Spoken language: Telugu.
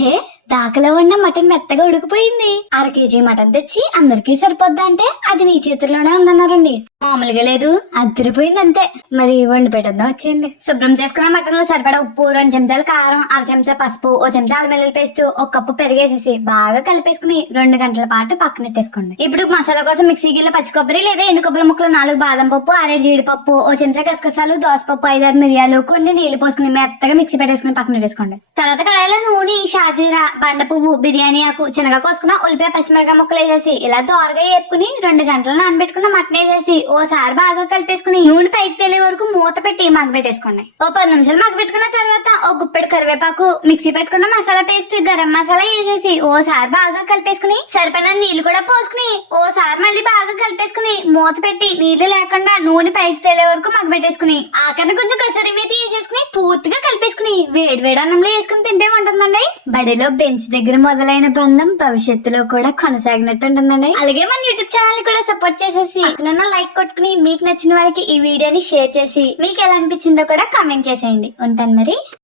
హే దాకలో ఉన్న మటన్ మెత్తగా ఉడికిపోయింది. అర కేజీ మటన్ తెచ్చి అందరికీ సరిపోద్దంటే అది నీ చేతుల్లోనే ఉందన్నారండి. మామూలుగా లేదు. అదిరిపోయింది అంతే మరి వండి పెట్టద్దాం? వచ్చేయండి శుభ్రం చేసుకున్న మటన్లో సరిపడా ఉప్పు రెండు చెంచాలు కారం అర చెంచా పసుపు ఓ చెంచా అల్లం పేస్ట్ ఒక కప్పు పెరిగేసేసి బాగా కలిపేసుకుని రెండు గంటల పాటు పక్కనెట్టేసుకోండి ఇప్పుడు మసాలా కోసం మిక్సీ గిన్నె పచ్చి కొబ్బరి లేదా ఎండు కొబ్బరి ముక్కలు నాలుగు బాదం పప్పు అరెడు జీడిపప్పు ఓ చెంచా గసగసాలు దోసపప్పు ఐదారు మిరియాలు కొన్ని నీళ్ళు పోసుకుని మెత్తగా మిక్సీ పెట్టేసుకుని పక్కన పెట్టేసుకోండి. తర్వాత కడాయిలో నూనె షాజీరా బండ పువ్వు బిర్యానీ ఆకు చిన్నగా కోసుకున్న ఉల్లిపాయ పచ్చిమిరకాయ ముక్కలు వేసేసి ఇలా దోరగా వేపుకుని రెండు గంటలు నానబెట్టుకున్న మటన్ వేసేసి ఓసారి బాగా కలిపేసుకుని నూనె పైకి తెలియ వరకు మూత పెట్టి మగ్గబెట్టేసుకోండి ఓ పది నిమిషాలు మగ్గబెట్టుకున్న తర్వాత ఓ గుప్పెడు కరివేపాకు మిక్సీ పెట్టుకున్న మసాలా పేస్ట్ గరం మసాలా వేసేసి ఓసారి బాగా కలిపేసుకుని సరిపడిన నీళ్ళు కూడా పోసుకుని ఓసారి మూత పెట్టి నీళ్ళు లేకుండా నూనె పైకి తేలే వరకు మగ్గబెట్టేసుకుని ఆఖరిని కొంచెం కసరి మీద వేసేసుకుని పూర్తిగా కలిపేసుకుని వేడి వేడి అన్నంలో వేసుకుని తింటే ఉంటుందండి బడిలో బెంచ్ దగ్గర మొదలైన బంధం భవిష్యత్తులో కూడా కొనసాగినట్టు ఉంటుందండి. అలాగే మన యూట్యూబ్ ఛానల్ కూడా సపోర్ట్ చేసేసి నన్ను లైక్ కొట్టుకుని మీకు నచ్చిన వాళ్ళకి ఈ వీడియోని షేర్ చేసి మీకు ఎలా అనిపించిందో కూడా కామెంట్ చేసేయండి. ఉంటాను మరి.